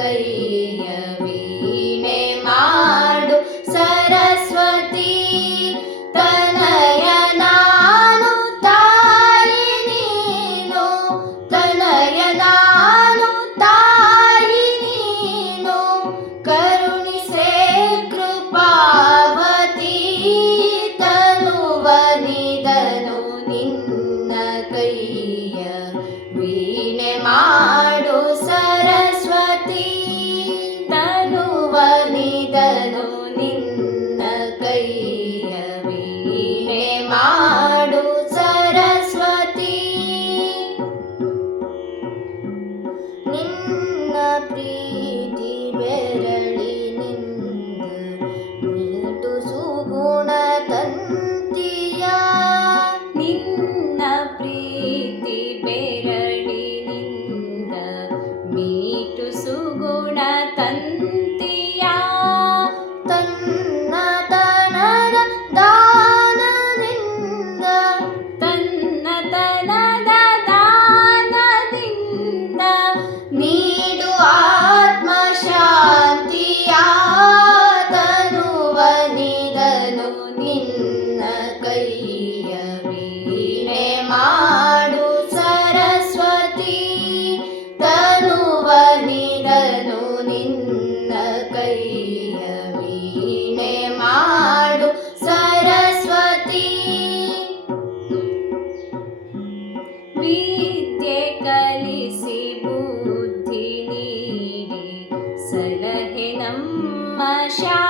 ಕೈಯ ವೀಣೆ ಮಾಡು ಸರಸ್ವತಿ ತನಯನಾನು ತಾಯಿ ನೀನು माडो सरस्वती तनय दानिणीनो तनय दानिनो करुणि ನಿನ್ನ ಕೈಯ ವೀಣೆ मा নীল ीत्य कलिसि बुद्धिनी सलहिनं मशा